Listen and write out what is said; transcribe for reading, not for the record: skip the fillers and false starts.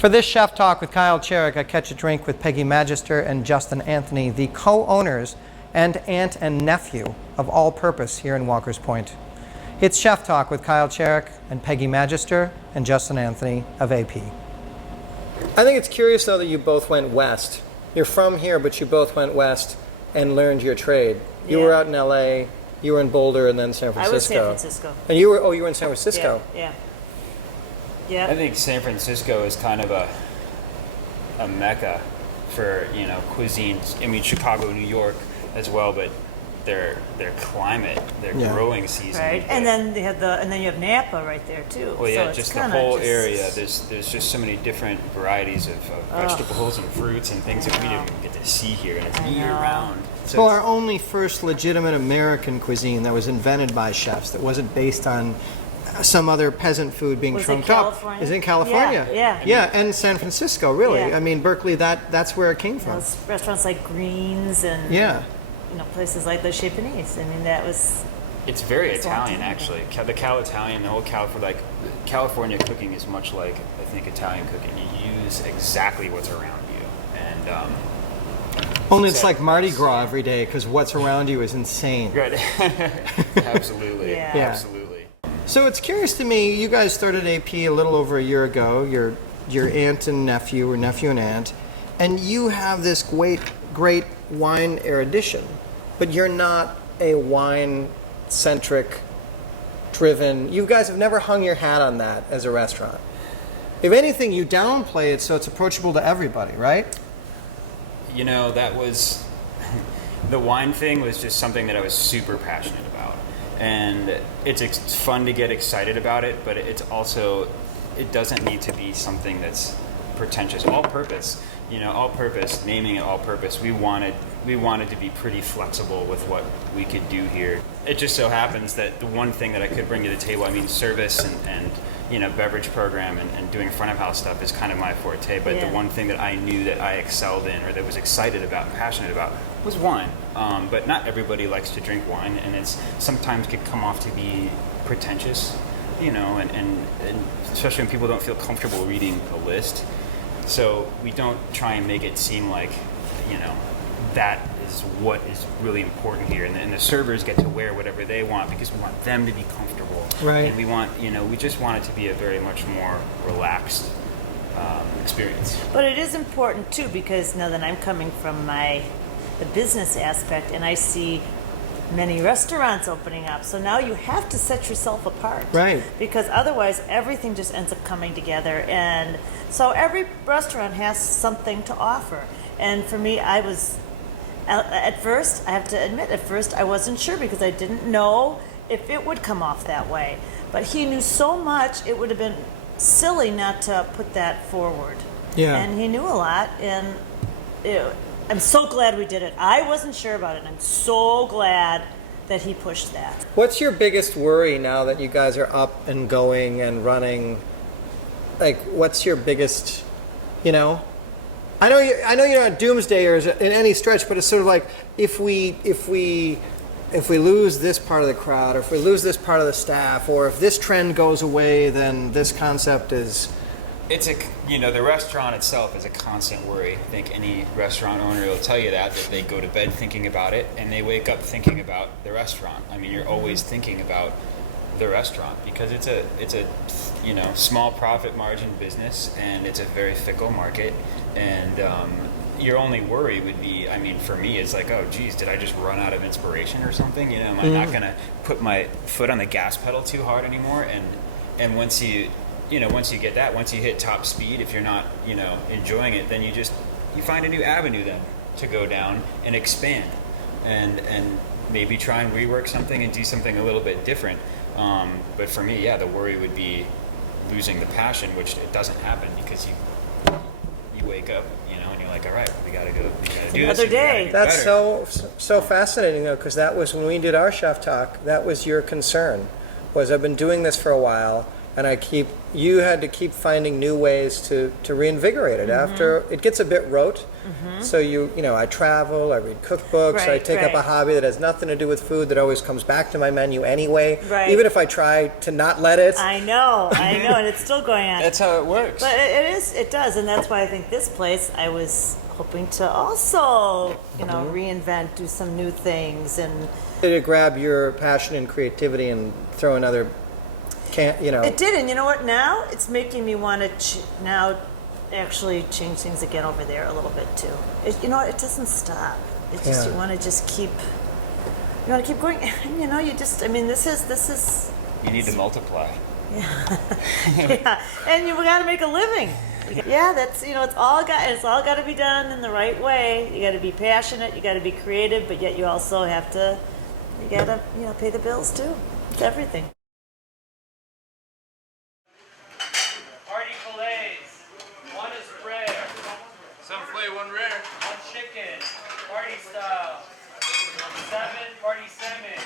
For this Chef Talk with Kyle Cherek, I catch a drink with Peggy Magister and Justin Anthony, the co-owners and aunt and nephew of All Purpose here in Walker's Point. It's Chef Talk with Kyle Cherek and Peggy Magister and Justin Anthony of AP. I think it's curious, though, that you both went west. You're from here, but you both went west and learned your trade. You were out in LA, you were in Boulder, and then San Francisco. I was San Francisco. And you were in San Francisco. Yeah. I think San Francisco is kind of a mecca for, cuisines. I mean, Chicago, New York as well, but their climate, their growing season. Right, and then you have Napa right there too. Well, yeah, so just the whole area. There's just so many different varieties of vegetables and fruits and things that we didn't get to see here, and it's year round. So our only first legitimate American cuisine that was invented by chefs, that wasn't based on some other peasant food being trunked up, is in California. Yeah, and San Francisco, really. Yeah. I mean, Berkeley, that's where it came from. Those restaurants like Greens and places like the Chez Panisse. I mean, it's very Italian, actually. The Cal-Italian, the whole California cooking is much like, I think, Italian cooking. You use exactly what's around you, and only it's like Mardi Gras every day, because what's around you is insane. Right. Absolutely. Absolutely. So it's curious to me, you guys started AP a little over a year ago, your aunt and nephew, or nephew and aunt, and you have this great wine erudition, but you're not a wine-centric, driven, you guys have never hung your hat on that as a restaurant. If anything, you downplay it so it's approachable to everybody, right? That was, the wine thing was just something that I was super passionate about. And it's fun to get excited about it, but it doesn't need to be something that's pretentious. All purpose, naming it all purpose. We wanted to be pretty flexible with what we could do here. It just so happens that the one thing that I could bring to the table, I mean, service and beverage program and doing front of house stuff is kind of my forte, but the one thing that I knew that I excelled in, or that was excited about and passionate about, was wine. But not everybody likes to drink wine, and it's sometimes can come off to be pretentious, and especially when people don't feel comfortable reading a list. So we don't try and make it seem like, that is what is really important here, and the servers get to wear whatever they want because we want them to be comfortable. Right. And we want, we just want it to be a very much more relaxed experience. But it is important too, because now that I'm coming from the business aspect, and I see many restaurants opening up, so now you have to set yourself apart, right? Because otherwise everything just ends up coming together, and so every restaurant has something to offer. And for me, I was at first, I have to admit, I wasn't sure because I didn't know if it would come off that way. But he knew so much, it would have been silly not to put that forward. Yeah. And he knew a lot, and I'm so glad we did it. I wasn't sure about it, and I'm so glad that he pushed that. What's your biggest worry now that you guys are up and going and running? Like, what's your biggest, I know you're not doomsdayers in any stretch, but it's sort of like if we lose this part of the crowd, or if we lose this part of the staff, or if this trend goes away, then this concept is. It's the restaurant itself is a constant worry. I think any restaurant owner will tell you that they go to bed thinking about it and they wake up thinking about the restaurant. I mean, you're always thinking about the restaurant because it's a small profit margin business, and it's a very fickle market, and your only worry would be, I mean, for me, it's like, oh geez, did I just run out of inspiration or something? Am I not gonna put my foot on the gas pedal too hard anymore? And once you get that, once you hit top speed, if you're not enjoying it, then you find a new avenue then to go down and expand and maybe try and rework something and do something a little bit different. But for me, the worry would be losing the passion, which it doesn't happen because you wake up, and you're like, all right, we gotta go, we gotta do another this. Day. That's so fascinating, though, because that was when we did our Chef Talk. That was your concern, was I've been doing this for a while, and you had to keep finding new ways to reinvigorate it. After it gets a bit rote, So I travel, I read cookbooks, I Right, take up a right. hobby that has nothing to do with food that always comes back to my menu anyway. Right. Even if I try to not let it. I know, and it's still going on. That's how it works. But it does, and that's why I think this place, I was hoping to also, reinvent, do some new things, and Did it grab your passion and creativity and throw another it did. And you know what? Now it's making me want to now actually change things again over there a little bit too. It doesn't stop. It just you want to just keep. You want to keep going. This is. You need to multiply. Yeah, and you got to make a living. Yeah, that's it's all got to be done in the right way. You got to be passionate, you got to be creative, but yet you also have to pay the bills too. It's everything. Party fillets. One is rare. Some filet, one rare. One chicken. Party style. 7 party salmon.